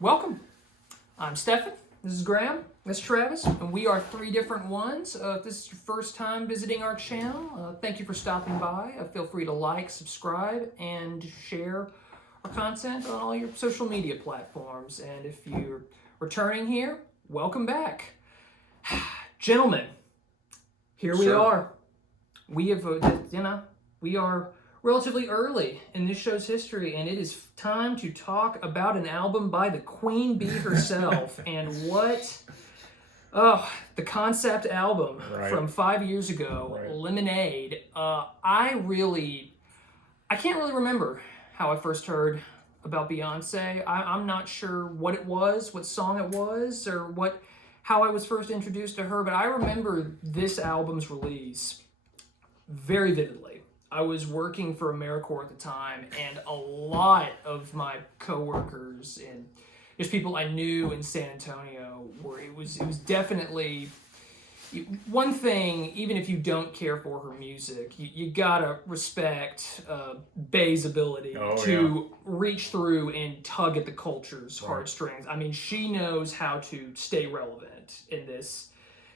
Welcome. I'm Stefan. This is Graham. This is Travis, and we are three different ones. If this is your first time visiting our channel, thank you for stopping by. Feel free to like, subscribe, and share our content on all your social media platforms. And if you're returning here, welcome back. Gentlemen, here we are. We have, we are relatively early in this show's history, and it is time to talk about an album by the Queen Bee herself. And the concept album from 5 years ago, Lemonade. I can't really remember how I first heard about Beyonce. I'm not sure what it was, what song it was, or how I was first introduced to her, but I remember this album's release very vividly. I was working for AmeriCorps at the time, and a lot of my coworkers and just people I knew in San Antonio it was definitely one thing. Even if you don't care for her music, you gotta respect Bey's ability to reach through and tug at the culture's heartstrings. I mean, she knows how to stay relevant in this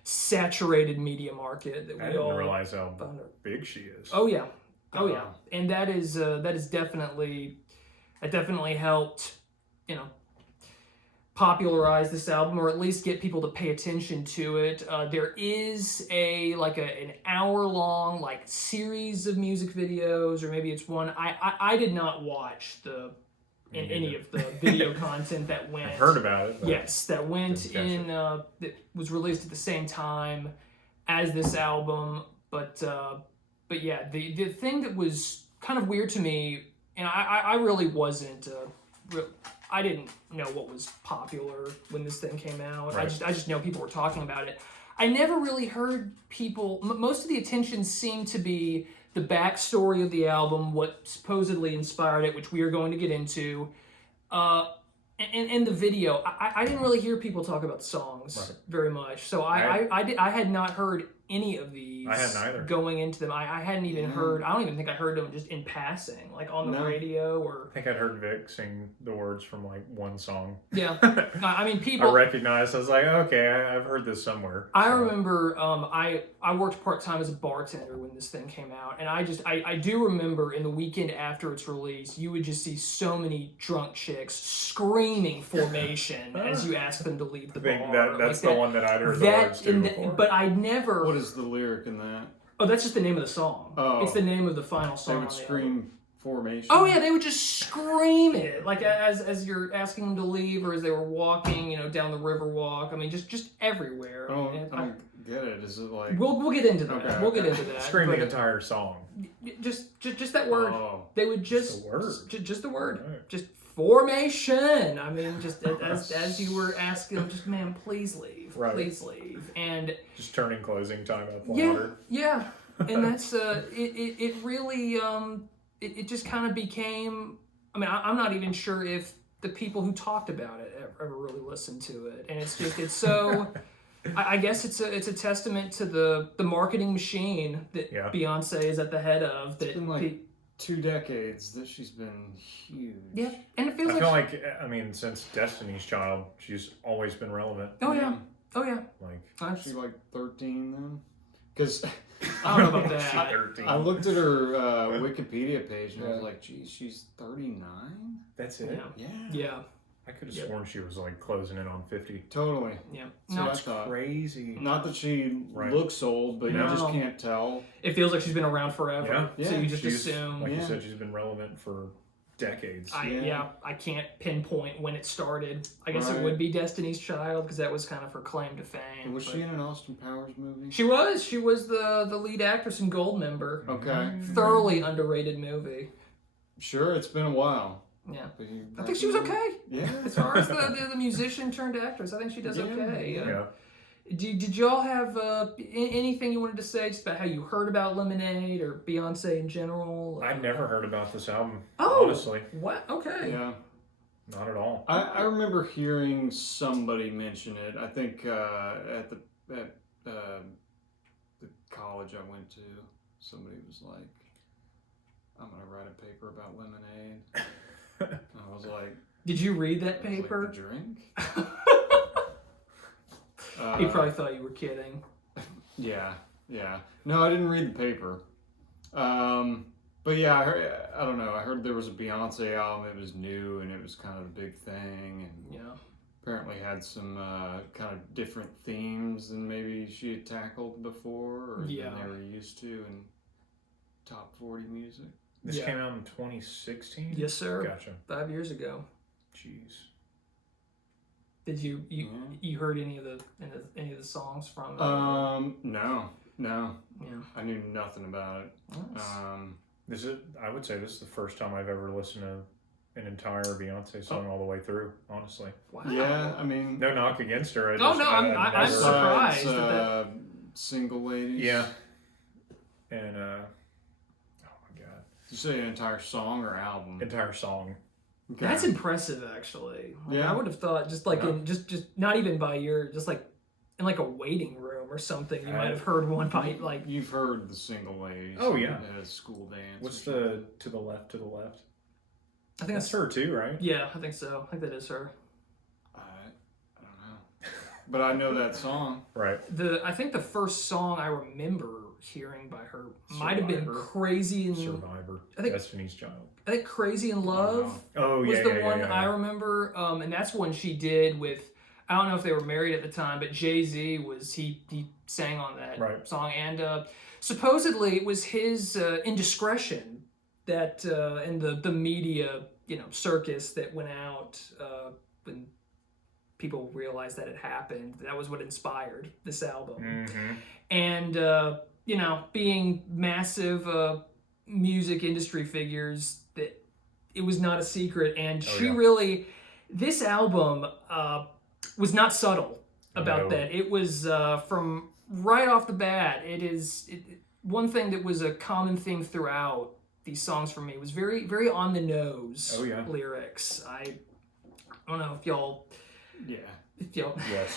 saturated media market that we all. I didn't realize how big she is. Oh yeah. Oh yeah, and that definitely helped, popularize this album, or at least get people to pay attention to it. There is an hour-long series of music videos, or maybe it's one. I did not watch any of the video content that went. I've heard about it. Yes, that went in. That was released at the same time as this album, But yeah, the thing that was kind of weird to me, and I really wasn't, I didn't know what was popular when this thing came out. I just know people were talking about it. I never really heard people, most of the attention seemed to be the backstory of the album, what supposedly inspired it, which we are going to get into, and the video. I didn't really hear people talk about the songs very much, so I had not heard any of these. I hadn't either. Going into them. I hadn't even heard, I don't even think I heard them just in passing, on the radio or. I think I'd heard Vic sing the words from one song. Yeah. I mean, people. I recognized, I was like, okay, I've heard this somewhere. I remember, I worked part-time as a bartender when this thing came out, and I do remember in the weekend after its release, you would just see so many drunk chicks screaming Formation as you asked them to leave the bar. I think that's the one that I'd heard the words to before. But I never. What is the lyric in that? Oh, that's just the name of the song. Oh. It's the name of the final song. They would scream Formation. Oh yeah, they would just scream it, as you're asking them to leave, or as they were walking, down the river walk. I mean, just everywhere. I don't get it. Is it like? We'll get into that. Okay, we'll get into that. Scream the entire song. Just that word. Oh. They would just the word. Just the word. Right. Just Formation. I mean, just as you were asking them, just man, please leave, please leave, and just turning closing time up louder. Yeah, and that's it really it just kind of became. I mean, I'm not even sure if the people who talked about it ever really listened to it, and it's so. I guess it's a testament to the marketing machine that Beyonce is at the head of. That it's been 2 decades that she's been huge. Yeah, and it feels I feel like since Destiny's Child, she's always been relevant. Oh yeah. She's 13 then? Because I don't know about that. 13. I looked at her Wikipedia page and I was like, geez, she's 39? That's it? Yeah. I could have sworn she was closing in on 50. Totally. Yeah. So that's crazy. Not that she looks old, but you just can't tell. It feels like she's been around forever. Yeah. So you just assume. Like you said, she's been relevant for decades. I can't pinpoint when it started. I guess it would be Destiny's Child, because that was kind of her claim to fame. Was she in an Austin Powers movie? She was. She was the lead actress in Goldmember. Okay. Thoroughly underrated movie. Sure, it's been a while. Yeah, I think she was okay. Yeah, as far as the musician turned actress, I think she does okay. Yeah. Did y'all have anything you wanted to say just about how you heard about Lemonade or Beyonce in general? I'd never heard about this album. Oh, honestly. What? Okay. Yeah. Not at all. I remember hearing somebody mention it. I think at the college I went to, somebody was like, "I'm gonna write a paper about Lemonade." I was like, Did you read that It was paper? Like the drink? He probably thought you were kidding. Yeah. No, I didn't read the paper. But yeah, I don't know. I heard there was a Beyonce album. It was new and it was kind of a big thing, and Yeah. apparently had some kind of different themes than maybe she had tackled before, or than they were used to in top 40 music. This came out in 2016? Yes, sir. Gotcha. 5 years ago. Jeez. Did you heard any of the songs from it? No. Yeah. I knew nothing about it. Nice. I would say this is the first time I've ever listened to an entire Beyonce song all the way through, honestly. Wow. Yeah, I mean, No knock against her. I'm surprised that Single Ladies. Yeah. And, oh my God. Did you say an entire song or album? Entire song. Okay. That's impressive, actually. Yeah. I would have thought just like in just not even by ear, just like in like a waiting room or something. You might have heard one by like. You've heard the Single Ladies. Oh yeah. At a school dance. What's the to the left? To the left. I think That's her too, right? Yeah, I think so. I think that is her. I don't know, but I know that song. Right. I think the first song I remember hearing by her might have been "Crazy in Survivor." I think Destiny's Child. I think "Crazy in Love" was the one I remember, and that's one she did with. I don't know if they were married at the time, but Jay-Z was he sang on that song, and supposedly it was his indiscretion that and the media circus that went out when people realized that it happened. That was what inspired this album, and being massive music industry figures, that it was not a secret, and really this album was not subtle about that. It was from right off the bat. One thing that was a common theme throughout these songs for me was very, very on the nose lyrics. I don't know if y'all. Yeah. If y'all. Yes.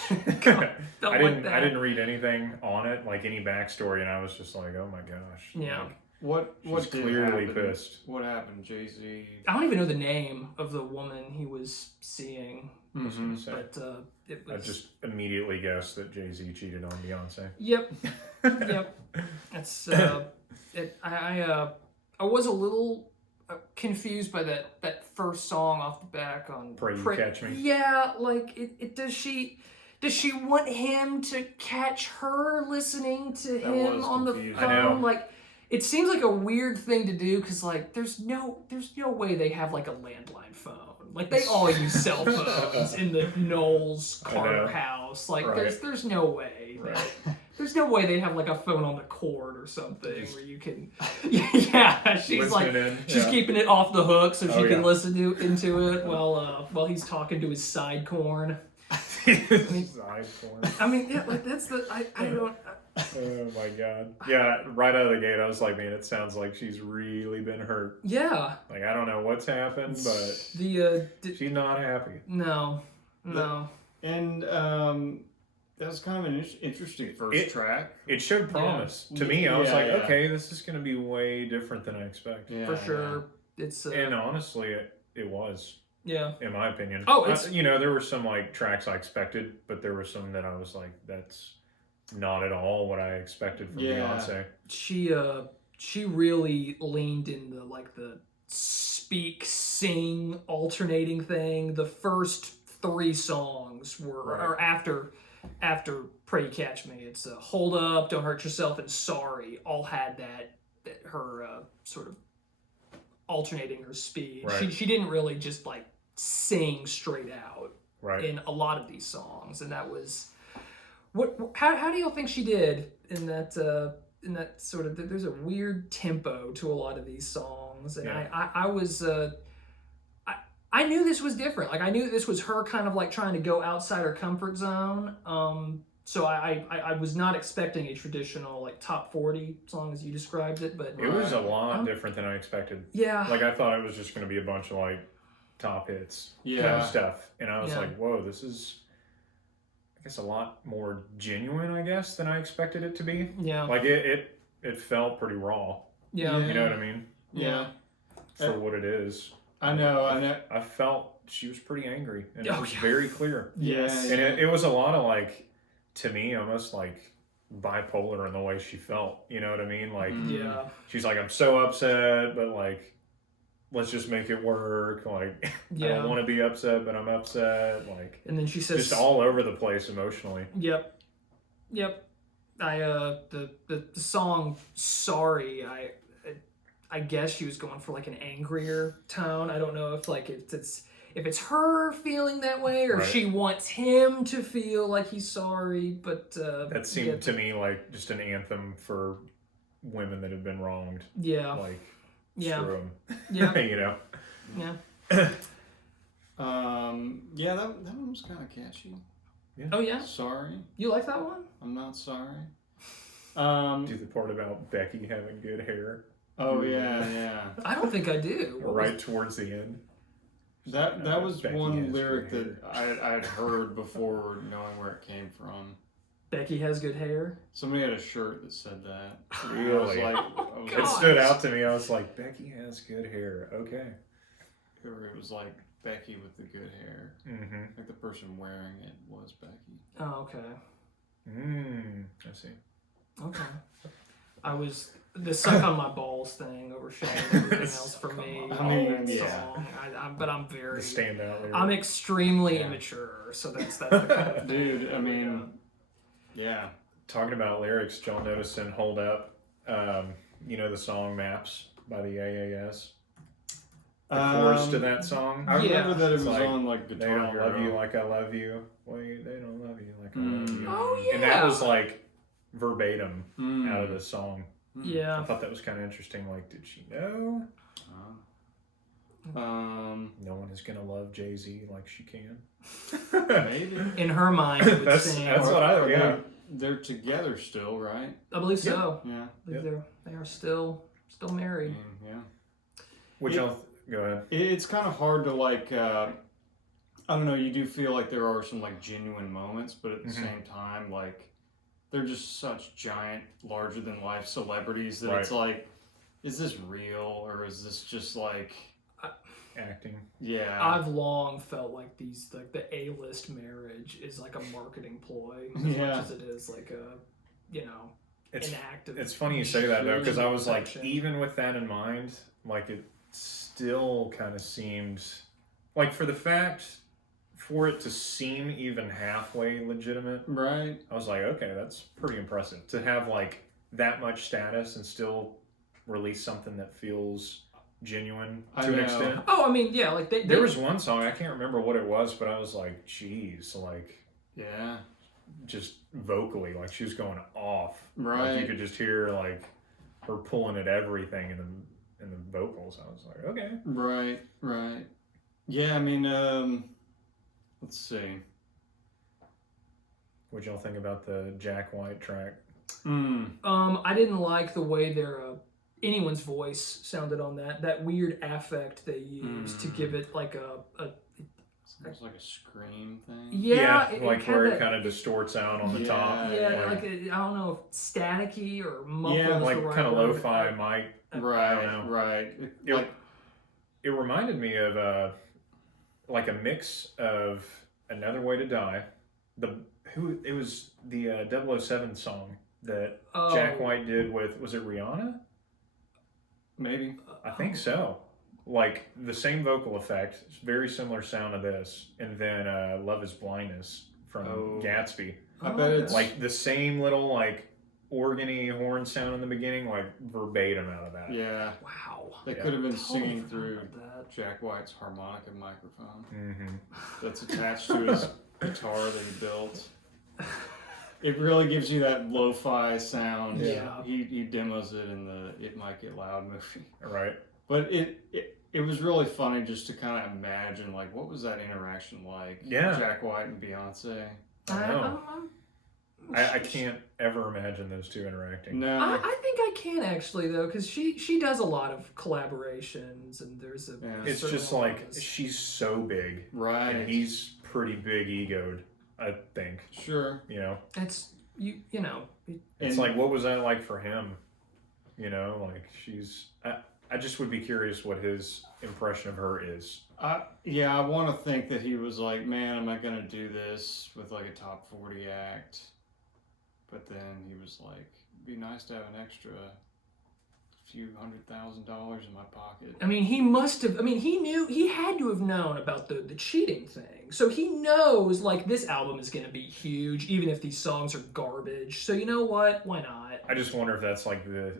I didn't read anything on it, like any backstory, and I was just like, oh my gosh. Yeah. Like, What did clearly happen? Pissed. What happened, Jay-Z? I don't even know the name of the woman he was seeing. Mm-hmm. But it was. I just immediately guessed that Jay-Z cheated on Beyonce. Yep. That's I was a little confused by that first song off the back on Pray You Catch Me. Yeah, like does she want him to catch her listening to him on the phone? I know. Like, it seems like a weird thing to do because like there's no way they have like a landline phone. Like, they all use cell phones in the Knowles Carter house. Like, there's no way. There's no way they have like a phone on the cord or something where you can. Yeah, she's like she's keeping it off the hook so she can listen into it while he's talking to his side corn. Side corn. I mean, yeah, like that's the I don't. Oh my God. Yeah, right out of the gate, I was like, man, it sounds like she's really been hurt. Yeah. Like, I don't know what's happened, but she's not happy. No. And that was kind of an interesting first track. It showed promise. To me, I was like, okay, this is going to be way different than I expected. Yeah, for sure. It's and honestly, it was. Yeah. In my opinion. Oh, it's... there were some, like, tracks I expected, but there were some that I was like, that's not at all what I expected from Beyonce. She really leaned in the speak, sing, alternating thing. The first 3 songs or after Pray You Catch Me, it's Hold Up, Don't Hurt Yourself, and Sorry all had that her sort of alternating her speed. Right. She didn't really just like sing straight out in a lot of these songs, and that was how do you think she did in that sort of, there's a weird tempo to a lot of these songs, and I was I knew this was different. Like, I knew this was her kind of like trying to go outside her comfort zone. So I was not expecting a traditional like top 40 song as you described it, but it was a lot different than I expected. Yeah. Like, I thought it was just going to be a bunch of like top hits kind of stuff, and I was like, whoa, this is, I guess, a lot more genuine, I guess, than I expected it to be. Yeah. Like, it felt pretty raw. Yeah. You know what I mean? Yeah. For what it is. I know. I felt she was pretty angry, and it was very clear. Yes. And it was a lot of like, to me, almost like bipolar in the way she felt. You know what I mean? Like, she's like, I'm so upset, but like, let's just make it work. Like, I don't want to be upset, but I'm upset. Like, and then she says, just all over the place emotionally. Yep. The song "Sorry," I guess she was going for like an angrier tone. I don't know if like if it's her feeling that way or if she wants him to feel like he's sorry. But that seemed to me like just an anthem for women that have been wronged. Yeah. Like, screw them. Yeah. You know. Yeah. That one was kind of catchy. Yeah. Oh yeah. Sorry. You like that one? I'm not sorry. Do the part about Becky having good hair. Oh yeah. I don't think I do. Right towards the end. That was Becky one lyric that I had heard before knowing where it came from. Becky has good hair. Somebody had a shirt that said that. Really? It stood out to me. I was like, Becky has good hair. Okay. It was like Becky with the good hair. Mm-hmm. Like the person wearing it was Becky. Oh, okay. I see. Okay. The suck on my balls thing overshadowed everything else for me. I mean, song. But I'm very... The standout lyric. I'm extremely immature, so that's the kind of Dude, I mean... Yeah. Talking about lyrics, Joel noticed in Hold Up, you know the song Maps by the AAS? The chorus to that song? I remember that it was like, on like Guitar They don't Hero. love you like I love you. Wait, they don't love you like I love you. Oh, yeah. And that was like verbatim out of the song. Yeah. I thought that was kind of interesting. Like, did she know? No one is going to love Jay-Z like she can. Maybe. In her mind, it would that's what I They're together still, right? I believe so. Yeah. I believe they are still married. Yeah. Go ahead. It's kind of hard to like, I don't know, you do feel like there are some like genuine moments, but at the same time, like, they're just such giant, larger than life celebrities that it's like, is this real or is this just like acting? Yeah. I've long felt like the A-list marriage is like a marketing ploy as much as it is like an act of... It's funny you say that though, because I was like, even with that in mind, like it still kind of seemed like for it to seem even halfway legitimate, right? I was like, okay, that's pretty impressive to have like that much status and still release something that feels genuine to an extent. Oh, I mean, yeah, like there was one song, I can't remember what it was, but I was like, geez, like, yeah, just vocally, like she was going off. Right. Like you could just hear like her pulling at everything in the vocals. I was like, okay. Right. Yeah, I mean, let's see. What'd y'all think about the Jack White track? I didn't like the way anyone's voice sounded on that weird affect they used to give it like a It's like a scream thing. Yeah, where it kind of distorts out on the top. Yeah, like I don't know if staticky or muffled. Yeah, like kind of lo-fi mic. Right. It reminded me of like a mix of Another Way to Die. It was the 007 song that Jack White did with, was it Rihanna? Maybe. I think so. Like the same vocal effect, very similar sound to this, and then Love Is Blindness from Gatsby. I bet it's like the same little like organy horn sound in the beginning, like verbatim out of that. Yeah. Wow. They could have been singing through Jack White's harmonica microphone that's attached to his guitar that he built. It really gives you that lo-fi sound. Yeah. He demos it in the It Might Get Loud movie. Right. But it was really funny just to kind of imagine, like, what was that interaction like? Yeah. Jack White and Beyonce. I know. I can't ever imagine those two interacting. No. I think I can actually, though, because she does a lot of collaborations, and there's a... Yeah. It's just like, she's so big. Right. And he's pretty big egoed, I think. Sure. You know? It's, you know... It's like, what was that like for him? You know, like, she's... I just would be curious what his impression of her is. I want to think that he was like, man, am I going to do this with like a top 40 act? But then he was like, it'd be nice to have an extra few $100,000 in my pocket. I mean, he must have, he had to have known about the cheating thing. So he knows, like, this album is going to be huge, even if these songs are garbage. So you know what? Why not? I just wonder if that's like the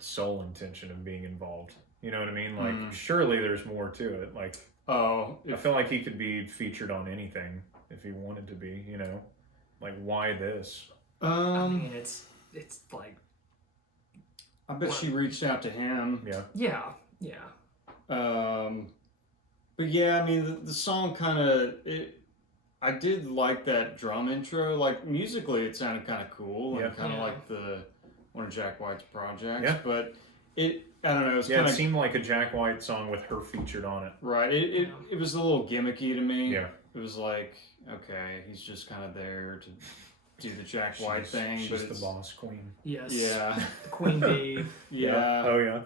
sole intention of being involved. You know what I mean? Like, surely there's more to it. Like, I feel like he could be featured on anything if he wanted to be, you know? Like, why this? I mean, it's like... I bet she reached out to him. Yeah. But yeah, I mean, the song kind of... I did like that drum intro. Like, musically, it sounded kind of cool and kind of like one of Jack White's projects. Yeah. But I don't know. It seemed like a Jack White song with her featured on it. Right. It was a little gimmicky to me. Yeah. It was like, okay, he's just kind of there to do the Jack White thing. She's the boss queen. Yes. Yeah. The queen bee. Yeah. Oh, yeah.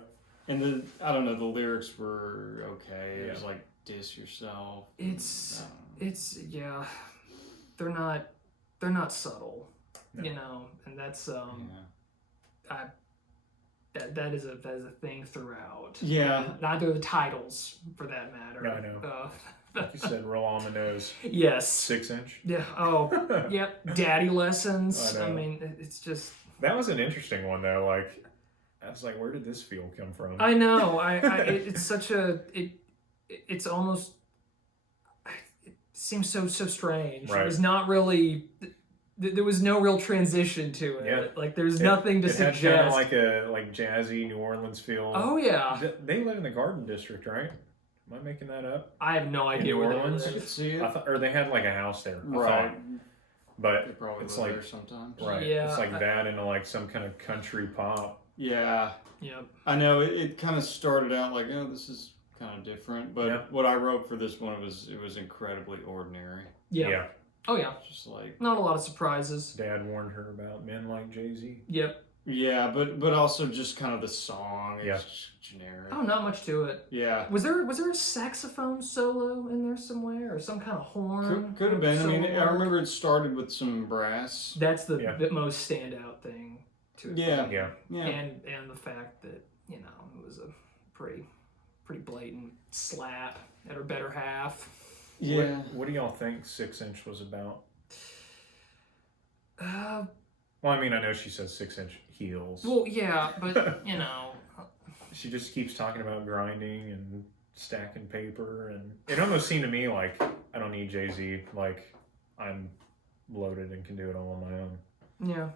And I don't know, the lyrics were okay. It was like, diss yourself. It's they're not subtle, you know, and that's that is a thing throughout. Yeah. Neither the titles, for that matter. I know. Like you said, real on the nose. Yes. 6-inch. Yeah. Oh, yep. Daddy lessons. I mean, it's just. That was an interesting one though. Like, I was like, where did this feel come from? I know. It's such a. It's almost. It seems so strange. Right. It was not really. There was no real transition to it. Yeah. Like there's nothing to suggest. Had kind of like a jazzy New Orleans feel. Oh yeah. They live in the Garden District, right? Am I making that up? I have no idea New where Orleans? they I live. could see it. Or they had like a house there. Right. But they probably it's live like there sometimes. right. Yeah, It's like that into like some kind of country pop. Yeah. Yep. I know it kind of started out like, oh, this is kind of different. But what I wrote for this one it was incredibly ordinary. Yeah. Oh yeah. Just like not a lot of surprises. Dad warned her about men like Jay-Z. Yep. Yeah, but also just kind of the song. Yeah. It's just generic. Oh, not much to it. Yeah. Was there a saxophone solo in there somewhere, or some kind of horn? Could have been. I mean, solo? I remember it started with some brass. That's the most standout thing to it. Yeah. Yeah. And the fact that it was a pretty blatant slap at her better half. Yeah. What do y'all think 6-inch was about? Well, I mean, I know she says 6-inch heels. Well, yeah, but She just keeps talking about grinding and stacking paper, and it almost seemed to me like I don't need Jay-Z. Like I'm loaded and can do it all on my own. Yeah.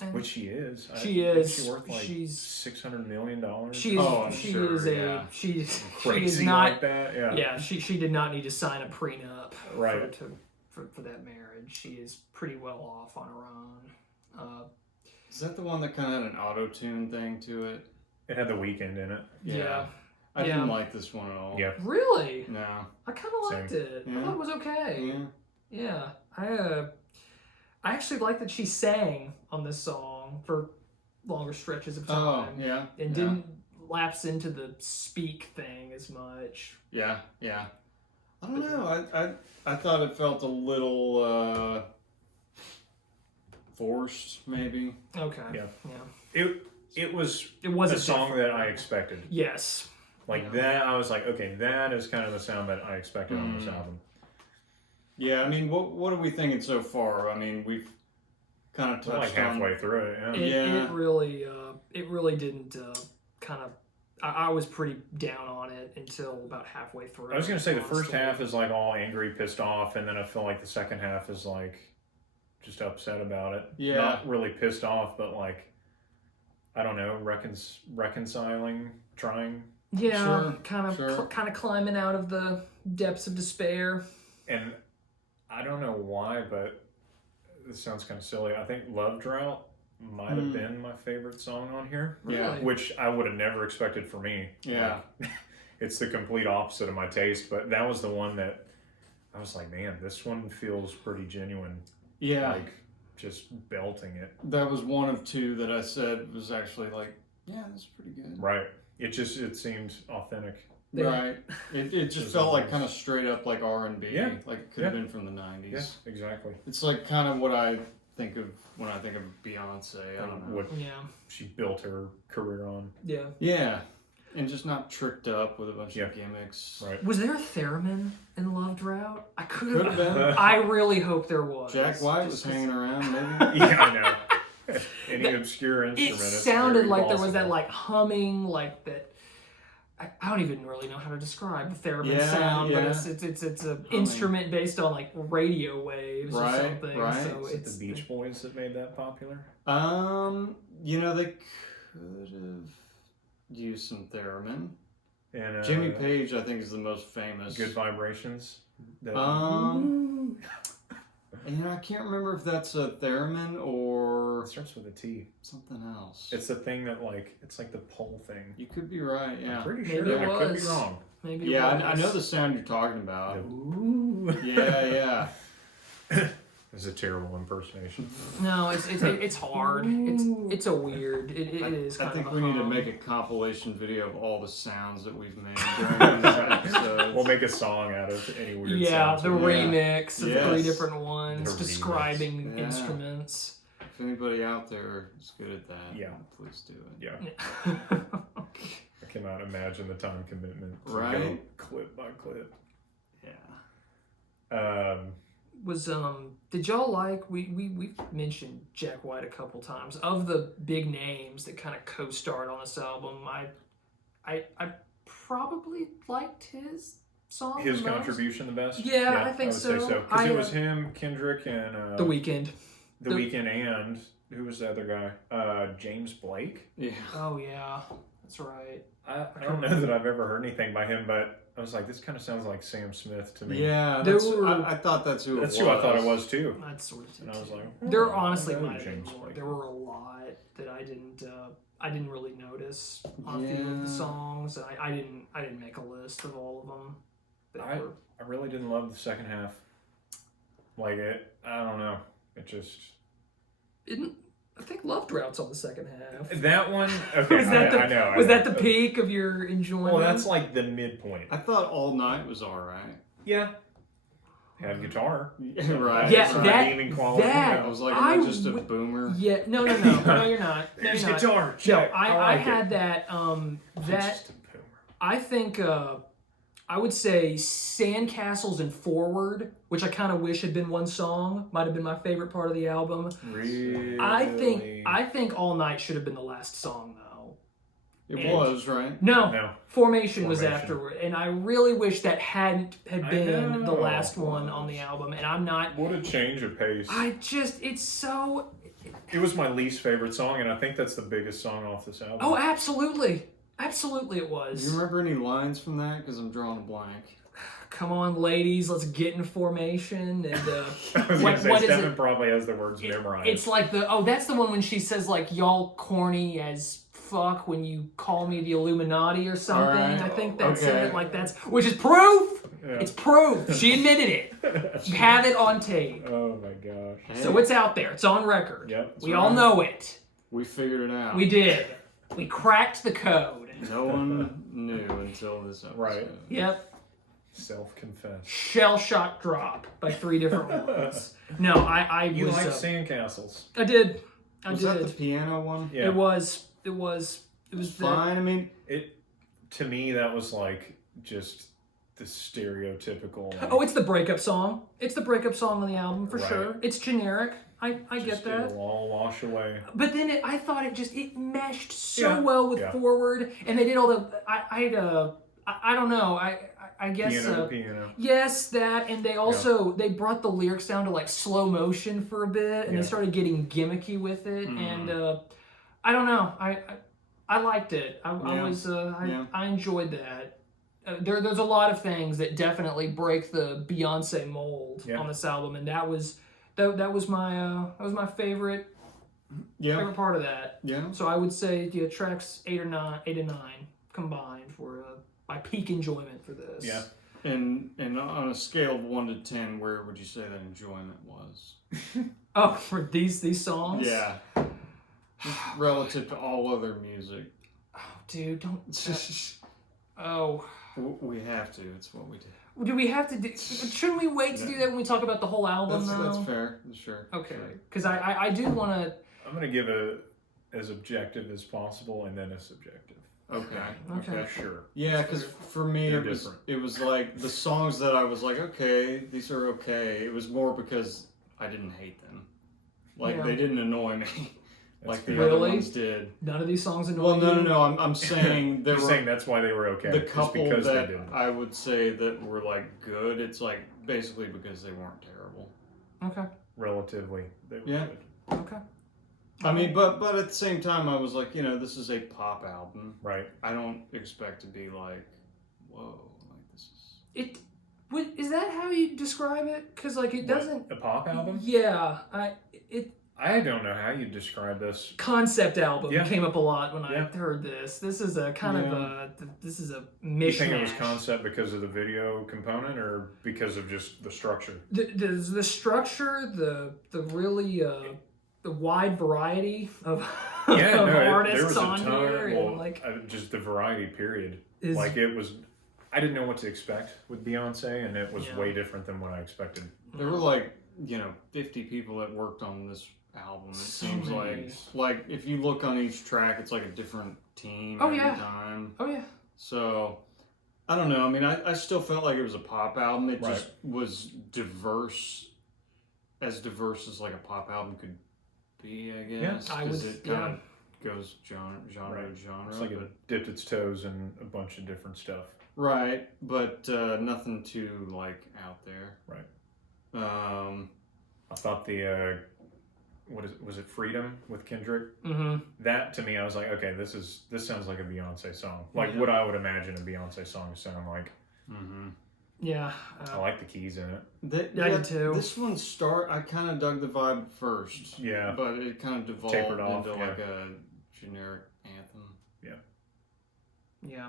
And which she is. She is. She's worth like $600 million. She's she is not like that. Yeah. Yeah. She did not need to sign a prenup. Right. For that marriage. She is pretty well off on her own. Is that the one that kind of had an auto-tune thing to it? It had The Weeknd in it. Yeah. I didn't like this one at all. Yeah. Really? No. I kind of liked it. Yeah. I thought it was okay. Yeah. Yeah. I actually like that she sang on this song for longer stretches of time. Oh, yeah. And didn't lapse into the speak thing as much. Yeah. I don't know. I thought it felt a little forced, maybe. Okay. Yeah. It was a song that I expected. Yes. Like that, I was like, okay, that is kind of the sound that I expected on this album. Yeah, I mean, what are we thinking so far? I mean, we've kind of touched like halfway through it. It really didn't kind of. I was pretty down on it until about halfway through. I was gonna say the first half is like all angry, pissed off, and then I feel like the second half is like just upset about it. Yeah. Not really pissed off, but like I don't know, reconciling, trying. Yeah, kind of climbing out of the depths of despair. And I don't know why, but this sounds kind of silly. I think Love Drought might have been my favorite song on here. Yeah. Which I would have never expected for me. Yeah. Like, it's the complete opposite of my taste, but that was the one that I was like, man, this one feels pretty genuine. Yeah. Like, just belting it. That was one of two that I said was actually like, yeah, that's pretty good. Right. it seemed authentic. Right. It just felt like kind of straight up like R&B. Yeah. Like it could have been from the 90s. Yeah, exactly. It's like kind of what I think of when I think of Beyonce. I don't know. What she built her career on. Yeah. Yeah. And just not tricked up with a bunch of gimmicks. Right. Was there a theremin in Love Drought? I could have been. I really hope there was. Jack White was hanging around, maybe? Yeah, I know. Any obscure instrument. It sounded like there was that like humming, like that. I don't even really know how to describe the theremin sound, but it's an instrument based on like radio waves or something. Right. So it's the Beach Boys that made that popular. You know, they could have used some theremin. And Jimmy Page, I think, is the most famous. Good Vibrations. You know, I can't remember if that's a theremin or... It starts with a T. Something else. It's the thing that, like, it's like the pole thing. You could be right, yeah. I'm pretty Maybe sure. it I could be was. wrong. Maybe Yeah, it was. I know the sound you're talking about. Ooh. Yeah. It's a terrible impersonation. No, it's hard. It's a weird. It is. I Kind think of we need to make a compilation video of all the sounds that we've made during this episode. We'll make a song out of any weird Yeah, sounds. the remix of Yes. 3 different ones The describing remix. Yeah. instruments. If anybody out there is good at that, please do it. Yeah. I cannot imagine the time commitment to go clip by clip. Yeah. Was did y'all like we mentioned Jack White a couple times, of the big names that kind of co-starred on this album? I probably liked his song. His the most. contribution the best? Yeah, I think would so. say so. Because it was him, Kendrick, and The Weeknd. The Weeknd, and who was the other guy? James Blake. Yeah. Oh yeah, that's right. I don't know that I've ever heard anything by him, but I was like, this kind of sounds like Sam Smith to me. Yeah, I thought that's who it was. That's who I thought it was too. That's sort of. And I was like, there honestly I know might have been James more. Blake. There were a lot that I didn't really notice on a few of the songs. And I didn't make a list of all of them. I really didn't love the second half. Like it, I don't know. It just I think Love Drought's on the second half. That one, okay, I know. Was that the peak of your enjoyment? Well, that's like the midpoint. I thought All Night was alright. Yeah. Had guitar. Right. Yeah, right. I was like, am I just a boomer? Yeah, no, you're not. No, you're not. Guitar. No, I had that. Just a boomer. I think I would say Sandcastles and Forward, which I kind of wish had been one song, might have been my favorite part of the album. Really? I think All Night should have been the last song though. It was, right? No. Formation was afterward, and I really wish that had been the last one on the album. And I'm not. What a change of pace! It's so. It was my least favorite song, and I think that's the biggest song off this album. Oh, absolutely. Absolutely it was. Do you remember any lines from that? Because I'm drawing a blank. Come on, ladies, let's get in formation. And I was going to say, Stephen probably has the words memorized. It's like that's the one when she says like, y'all corny as fuck when you call me the Illuminati or something. Right. I think that's it. Like which is proof. Yeah. It's proof. She admitted it. You have it on tape. Oh my gosh. So it's out there. It's on record. Yep. We all know it. We figured it out. We did. We cracked the code. No one knew until this episode. Right. Yep. Self-confessed. Shell shock drop by 3 different ones. No, I You was. like Sandcastles? I did. Was that the piano one? Yeah. It was fine. I mean, to me that was like just the stereotypical. Like, it's the breakup song. It's the breakup song on the album for sure. It's generic. I get that. It'll all wash away. But then I thought it meshed so well with Forward, and they did all the. I don't know. I guess. Piano. Yes, that, and they also they brought the lyrics down to like slow motion for a bit, and they started getting gimmicky with it, and I don't know. I liked it. I enjoyed that. There's a lot of things that definitely break the Beyonce mold on this album, and that was my favorite part of that. Yeah. So I would say tracks 8 and 9 combined were my peak enjoyment for this. Yeah. And on a scale of 1 to 10, where would you say that enjoyment was? For these songs? Yeah. Relative to all other music. Oh, dude, don't. Oh. We have to. It's what we do. Do we have to do... Shouldn't we wait to do that when we talk about the whole album, though? That's fair. Sure. Okay. Because I do want to... I'm going to give it as objective as possible and then as subjective. Okay. Sure. Yeah, because for me, it was like the songs that I was like, okay, these are okay. It was more because I didn't hate them. Like, they didn't annoy me. Like the other ones did. None of these songs annoy you? Well, no. I'm saying You're saying that's why they were okay. The couple that I would say that were like good, it's like basically because they weren't terrible. Okay. Relatively, they were good. Okay. I mean, but at the same time, I was like, this is a pop album. Right. I don't expect to be like, whoa, like this is. Is that how you describe it? Because like it doesn't. A pop album? Yeah. I don't know how you describe this. Concept album came up a lot when I heard this. This is a kind of this is a mishmash. You think it was concept because of the video component or because of just the structure? The structure, the really the wide variety of, artists on here, and like just the variety period. Like it was, I didn't know what to expect with Beyonce, and it was way different than what I expected. There were like 50 people that worked on this album. It seems like if you look on each track, it's like a different team every time. Oh yeah. So I don't know. I mean, I still felt like it was a pop album. It just was diverse as like a pop album could be, I guess. Yeah, because it kind of goes genre to genre. It's like it dipped its toes in a bunch of different stuff. Right, but nothing too like out there. Right. I thought the was it Freedom with Kendrick? Mm-hmm. That to me, I was like, okay, this sounds like a Beyonce song, like what I would imagine a Beyonce song to sound like. Mm-hmm. Yeah, I like the keys in it. I did too. This one I kind of dug the vibe first. Yeah, but it kind of devolved into like a generic anthem. Yeah.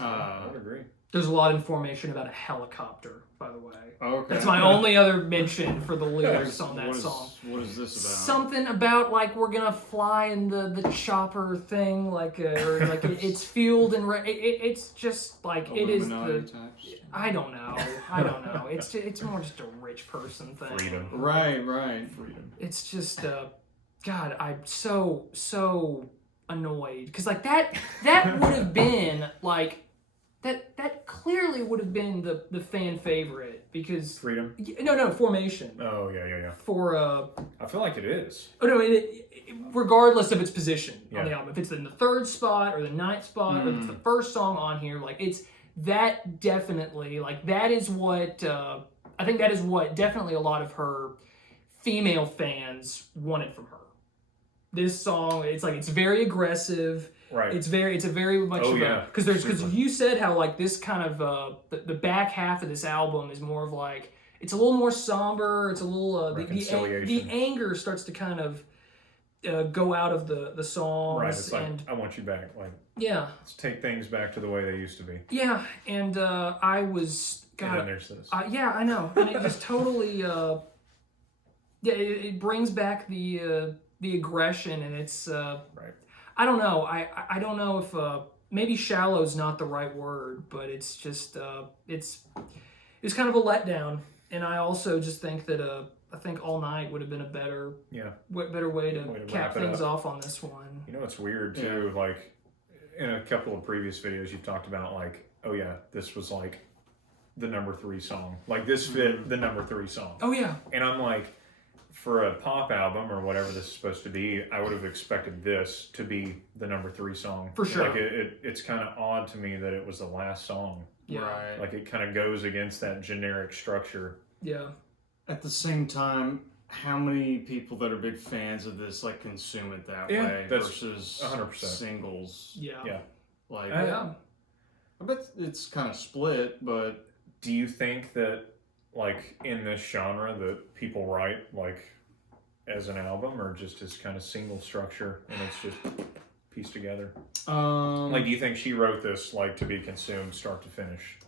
I would agree. There's a lot of information about a helicopter, by the way. Okay. That's my only other mention for the lyrics on that song. What is this about? Something about like we're gonna fly in the chopper thing, like or like it's fueled and it's just like Illuminati it is the. Types? I don't know. It's more just a rich person thing. Freedom. Right. Freedom. It's just God, I'm so annoyed because like that would have been like. That clearly would have been the fan favorite because Freedom. No, Formation. Oh yeah. For I feel like it is. Oh no, regardless of its position on the album, if it's in the 3rd spot or the 9th spot or if it's the first song on here, like it's that definitely like that is what I think that is what definitely a lot of her female fans wanted from her. This song, it's very aggressive. Right. It's a very much because you said how like this kind of the back half of this album is more of like it's a little more somber. It's a little the anger starts to kind of go out of the songs. Right. It's like I want you back. Like let's take things back to the way they used to be. Yeah, and I was and then there's this. I know, and it just totally it brings back the aggression, and it's right. I don't know. I don't know if maybe shallow is not the right word, but it's just it's kind of a letdown. And I also just think that I think All Night would have been a better way to cap things off on this one. You know what's weird too? Like in a couple of previous videos, you've talked about like, oh yeah, this was like the number 3 song. Like this fit the number 3 song. Oh yeah. And I'm like, for a pop album or whatever this is supposed to be, I would have expected this to be the number 3 song. For sure. Like it's kind of odd to me that it was the last song. Yeah. Right. Like it kind of goes against that generic structure. Yeah. At the same time, how many people that are big fans of this like consume it that way versus 100% singles? Yeah. Yeah. Like yeah. I bet it's kind of split, but do you think that like in this genre that people write like as an album or just as kind of single structure and it's just pieced together? Like do you think she wrote this like to be consumed start to finish?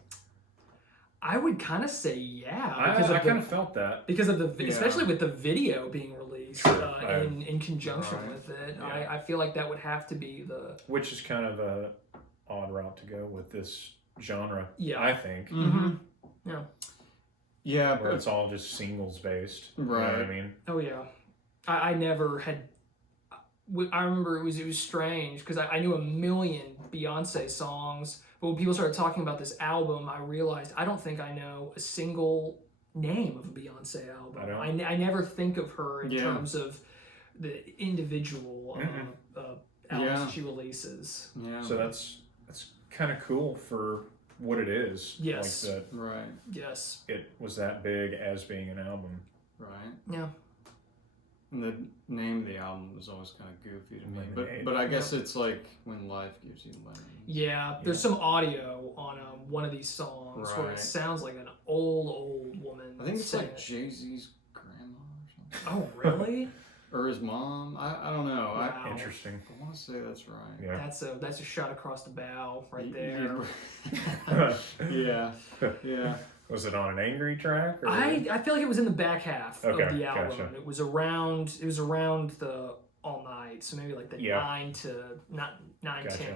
I would kind of say yeah. I kind of felt that. Because of especially with the video being released in conjunction with it. Yeah. I feel like that would have to be Which is kind of a odd route to go with this genre, yeah. I think. Mm-hmm. Yeah. Yeah. Where it's all just singles based. Right. You know what I mean? Oh, yeah. I never had... I remember it was strange because I knew a million Beyonce songs, but when people started talking about this album, I realized I don't think I know a single name of a Beyonce album. I never think of her in terms of the individual albums she releases. Yeah. So that's kind of cool for what it is. Yes. Like that. Right. Yes. It was that big as being an album. Right. Yeah. And the name of the album was always kind of goofy to me, but I guess it's like When Life Gives You Lemons. Yeah, there's some audio on one of these songs where it sounds like an old woman. I think it's like Jay-Z's grandma or something. Oh, really? Or his mom? I don't know. Wow. Interesting. I want to say that's right. Yeah. That's a shot across the bow right there. Yeah. Yeah. Was it on an angry track? Or? I feel like it was in the back half of the album. Gotcha. It was around the All Night, so maybe like the 9 to 10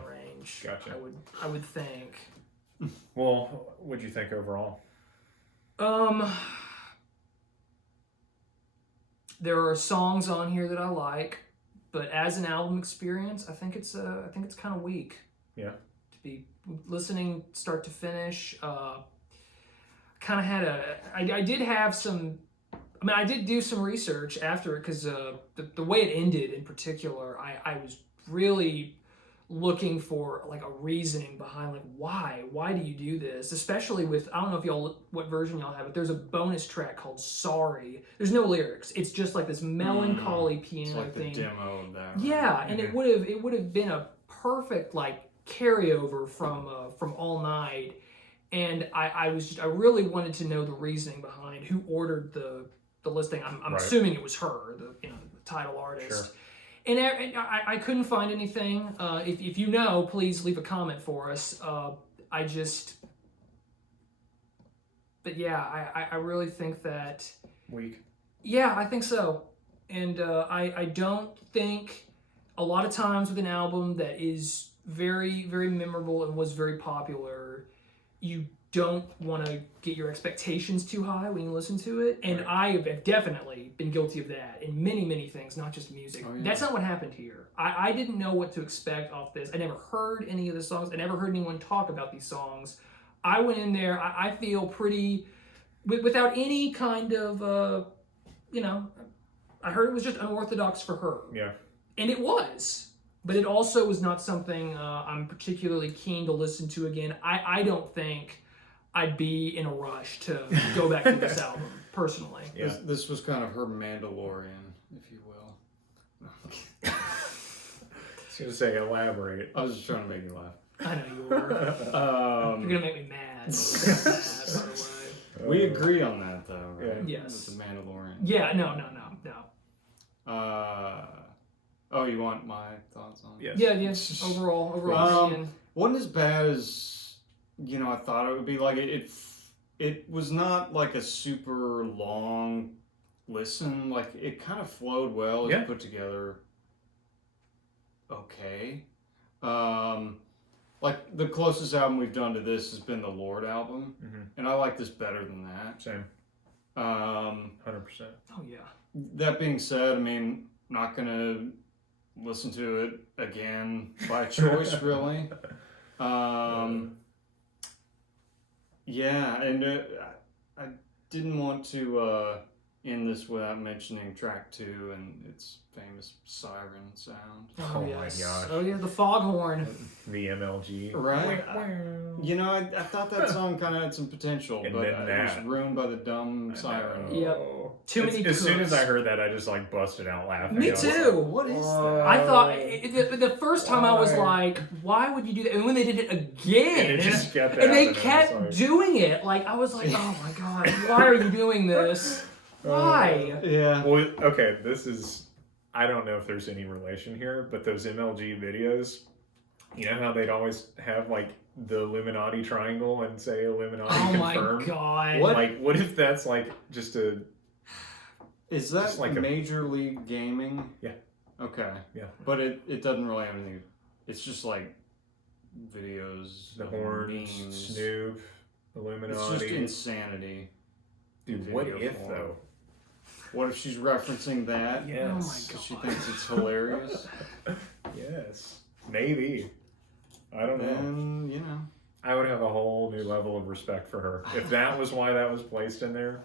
range. Gotcha. I would think. Well, what'd you think overall? There are songs on here that I like, but as an album experience, I think it's kind of weak. Yeah. To be listening start to finish. Kind of had I did have some. I mean, I did do some research after it because the way it ended in particular, I was really looking for like a reasoning behind like why do you do this, especially with I don't know what version y'all have, but there's a bonus track called Sorry. There's no lyrics. It's just like this melancholy piano it's like thing. The demo of that. Right? Yeah, and it would have been a perfect like carryover from All Night. And I really wanted to know the reasoning behind who ordered the listing. I'm assuming it was her, the title artist. Sure. And I couldn't find anything. If you know, please leave a comment for us. But yeah, I really think that weak. Yeah, I think so. And I don't think a lot of times with an album that is very, very memorable and was very popular, you don't want to get your expectations too high when you listen to it. And I have definitely been guilty of that in many, many things, not just music. Oh, yeah. That's not what happened here. I didn't know what to expect off this. I never heard any of the songs. I never heard anyone talk about these songs. I went in there, I feel pretty, without any kind of, I heard it was just unorthodox for her. Yeah. And it was. But it also was not something I'm particularly keen to listen to again. I don't think I'd be in a rush to go back to this album, personally. Yeah. This was kind of her Mandalorian, if you will. I was going to say, elaborate. I was just trying to make you laugh. I know you were. You're going to make me mad. By the way. We agree on that, though, right? Yeah. Yes. With the Mandalorian. Yeah, no. Oh, you want my thoughts on it? Yes. Yeah. Overall opinion. Wasn't as bad as, I thought it would be. Like, it was not like a super long listen. Like, it kind of flowed well. It was put together okay. Like, the closest album we've done to this has been the Lord album. Mm-hmm. And I like this better than that. Same. 100%. Oh, yeah. That being said, I mean, not going to listen to it again by choice, really. Yeah, and I didn't want to end this without mentioning track 2 and its famous siren sound. Oh yes. My gosh. Oh yeah, the foghorn. The MLG. Right. I thought that song kind of had some potential, but it was ruined by the dumb siren. Yep. Too many As soon as I heard that, I just like busted out laughing. Me too. Like, what is that? I thought the first time I was like, why would you do that? And when they did it again, they kept doing it, like I was like, oh my god, why are you doing this? Why? Yeah. Well, okay, this is, I don't know if there's any relation here, but those MLG videos, you know how they'd always have like the Illuminati triangle and say Illuminati confirmed? Oh my god! What? Like, what if that's like just a? Is that just like Major League Gaming? Yeah. Okay. Yeah. But it doesn't really have anything. It's just like videos, the horns, memes. Snoop, Illuminati. It's just insanity. Dude, what if though? What if she's referencing that? Yes. Oh my god. Because she thinks it's hilarious. Yes. Maybe. I don't know. Then, you know. I would have a whole new level of respect for her. If that was why that was placed in there,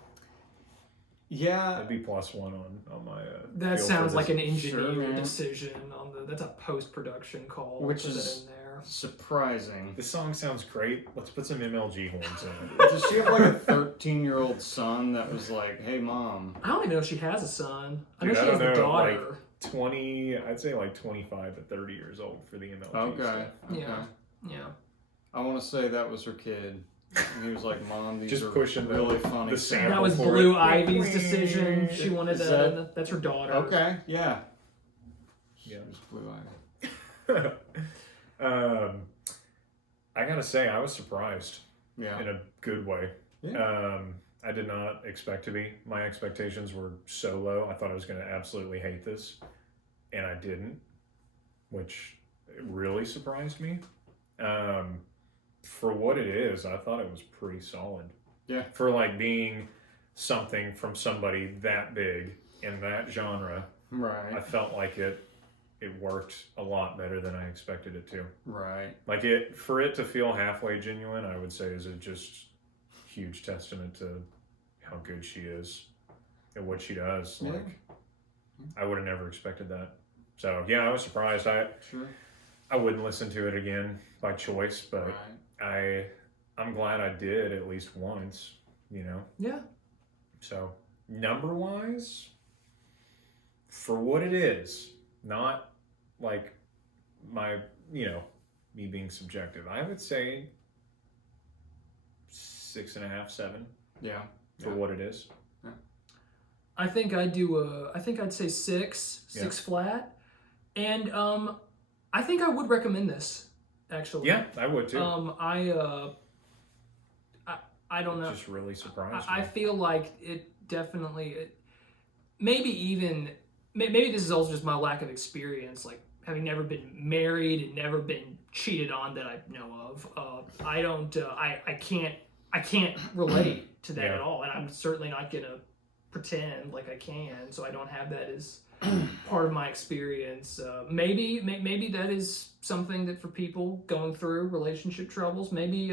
yeah. it'd be +1 on my. That sounds like an engineer Sure, decision on the. That's a post-production call. Which to put is that in there. Surprising. This song sounds great. Let's put some MLG horns in it. Does she have like a 13-year-old son that was like, "Hey, mom"? I don't even know if she has a son. Dude, I know she has a daughter. Like 20, I'd say like 25 to 30 years old for the MLG Okay. stuff. Yeah. Yeah. I want to say that was her kid. And he was like, "Mom, these Just are pushing really the funny." sample. That was for Blue it. Ivy's decision. She wanted Is to. That's her daughter. Okay, yeah. Yeah. It was Blue Ivy. I gotta say, I was surprised Yeah. in a good way. Yeah. I did not expect to be. My expectations were so low. I thought I was going to absolutely hate this, and I didn't, which really surprised me. For what it is, I thought it was pretty solid. Yeah. For like being something from somebody that big in that genre, Right. I felt like it worked a lot better than I expected it to. Right. Like for it to feel halfway genuine, I would say is a just huge testament to how good she is at what she does. Yeah. Like I would have never expected that. So yeah, I was surprised. Sure. I wouldn't listen to it again by choice, but Right. I'm glad I did at least once, you know? Yeah. So number wise, for what it is, not like my, me being subjective, I would say 6.5, 7 Yeah. for what it is. I think I'd say six flat, and I think I would recommend this actually. Yeah, I would too. I don't know. It just really surprised I me. feel like it definitely, maybe this is also just my lack of experience, like having never been married and never been cheated on that I know of. I can't relate to that at all, and I'm certainly not gonna pretend like I can, so I don't have that as part of my experience. Maybe that is something that for people going through relationship troubles, maybe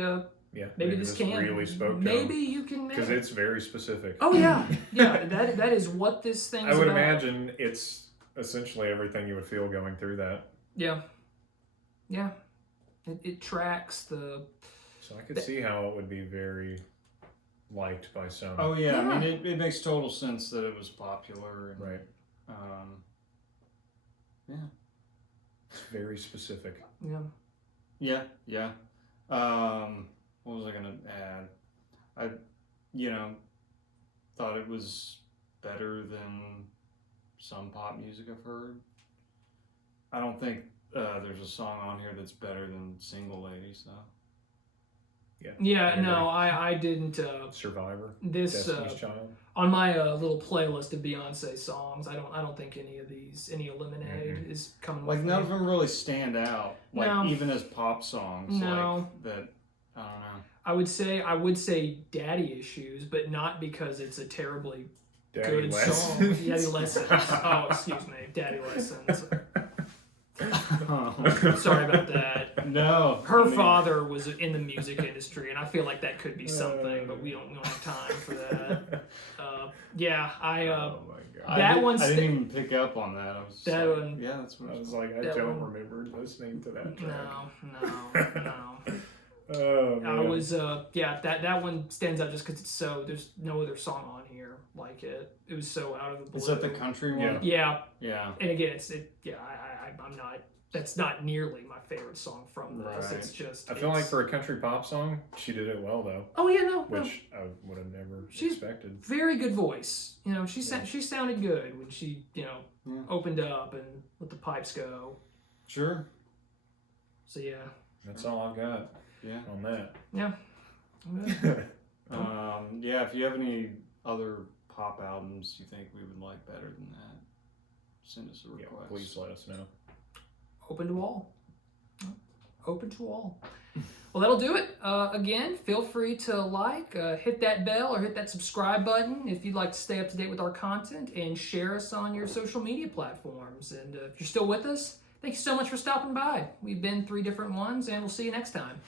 this can really spoke to maybe you can, because it's very specific. Oh yeah, that is what this thing is I would about. imagine it's essentially everything you would feel going through that. Yeah. It tracks the. So I could see how it would be very liked by some. Oh yeah. Yeah. I mean, it makes total sense that it was popular. And, Right. Yeah. It's very specific. Yeah. Yeah. What was I gonna add? I, thought it was better than some pop music I've heard. I don't think there's a song on here that's better than Single Ladies, though. Yeah. No, I didn't. Survivor. This Destiny's Child. on my little playlist of Beyonce songs. I don't think any Lemonade is coming. Like with none me. of them really stand out. Like No. even as pop songs. No. Like that. I don't know. I would say Daddy Issues, but not because it's a terribly Daddy good Lessons. song. Daddy Lessons. Oh, excuse me, Daddy Lessons. Sorry about that. No. Her father was in the music industry, and I feel like that could be something, but we don't have time for that. Oh my god. That I one didn't even pick up on that. I was just that like, one- yeah, that's what I it was was. like, I That don't one- remember listening to that track. No. Oh man. I was that one stands out just because it's so, there's no other song on here like it. It was so out of the blue. Is that the country one? Yeah. Yeah. And again, I'm not. That's not nearly my favorite song from this. Right. It's just. I feel like for a country pop song, she did it well though, Oh yeah, no. which I would have never She's- expected. Very good voice. She sounded good when she Yeah. opened up and let the pipes go. Sure. So yeah. That's all I've got. on that. Yeah. Yeah, if you have any other pop albums you think we would like better than that, send us a request. Yeah, please let us know. Open to all. Open to all. Well, that'll do it. Again, feel free to hit that bell or hit that subscribe button if you'd like to stay up to date with our content, and share us on your social media platforms. And if you're still with us, thank you so much for stopping by. We've been 3 different ones, and we'll see you next time.